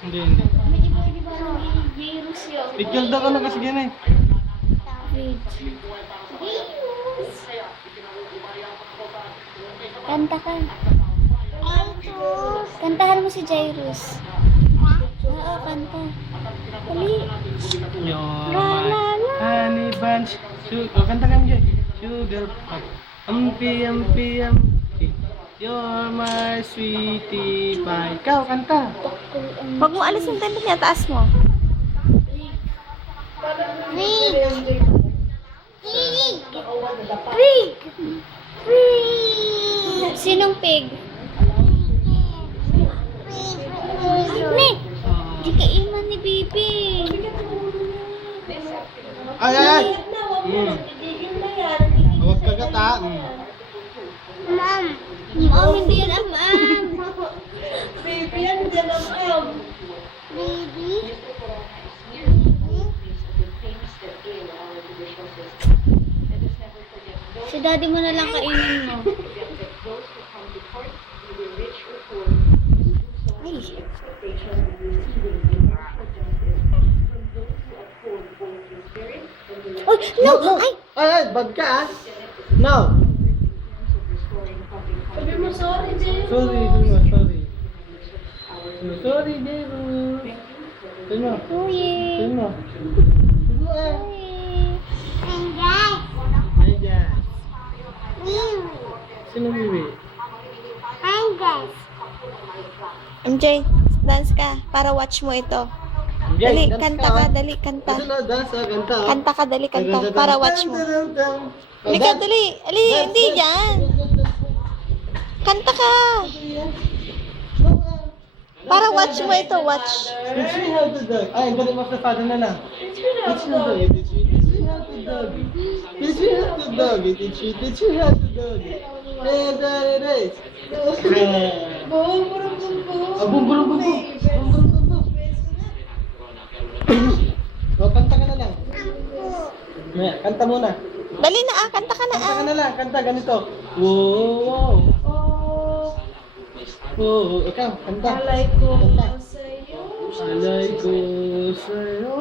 Hindi. Ikalda ka na kasi yan eh. Kanta ka. Kantahan mo si Jairus. Oo, kanta. Dali. You're my honey bunch. Oh, kanta ka mo, Sugar pop. Ampi, ampi, ampi. You're my sweetie pie. Ikaw, kanta. Huwag mo alis yung temple niya, taas mo. Sinong pig? Nick! Di ka iman ni Bibi. Ay, ay, ay. Huwag kagat ha. Mom, hindi yan am-am. Baby, yan dyan ang Baby? Si daddy mo na lang kainin mo. Ay. Uy, no! Ay! Ay, ay, bag ka ah. No. Sabi mo, sorry, Jay. Sorry, Dino, sorry. Sorry, Dino. Dino. Uy! Dino. Dino eh. Uy! Ay, guys. Sino bibi? MJ, dance ka para watch mo ito. Dali, kanta ka, dali, kanta. Dance ka, kanta. Kanta ka, dali, kanta para watch mo. Halika, dali. Ali, hindi dyan. Kanta ka. Para watch mo ito, watch. Did she have the dog? Ay, galing mo sa father na lang. Did she have the dog? Did she have the dog? Did she have the dog? Did she have the dog? Eh, there it is. Bum. O, kanta ka na lang. Maya, kanta muna. Dali na kanta ka na Kanta ka na lang, kanta ganito. Wow. Oh, ikaw, kanta. Alay ko Kanta. sa'yo. Alay ko sa'yo.